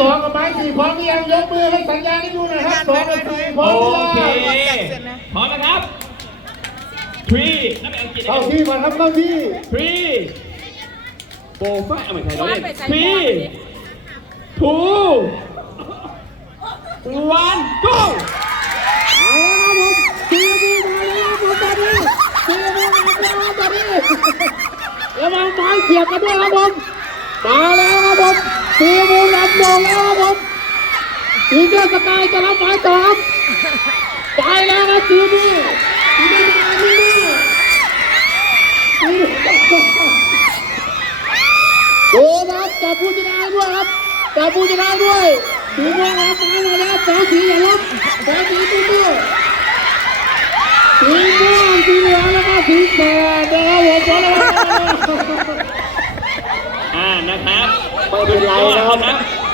สองกับไม้สี่พร้อมหรือยังยกมือให้สัญญาณให้ดูหน่อยครับสองกับสี่พร้อมหรือเคยังพร้อมนะครับ three นับเป็นอังกฤษนะคเข้ารับ ที่ก่อนครับเข้าที่ three four five เอาใหม่ใครเราเล่น three two one go แล้วมันไม้เสียบกันด้วยครับผมมาแล้วครับผมสีมูลำมองแล้วครับผม สีเสื้อสกายจะรับไม้ต่อครับไปแล้วครับสีนี้สีนี้สกายสีนี้สีนี้โอ้ครับจับผู้ชนะด้วยครับจับผู้ชนะด้วยสีม่วงรับไม้มาแล้วสองสีอย่าล้มสองสีตุ้มด้วยสีม่วงสีเหลืองแล้วก็สีแดงนะครับผมอ่านะครับไม่เป็นไรนะครับสุดยอด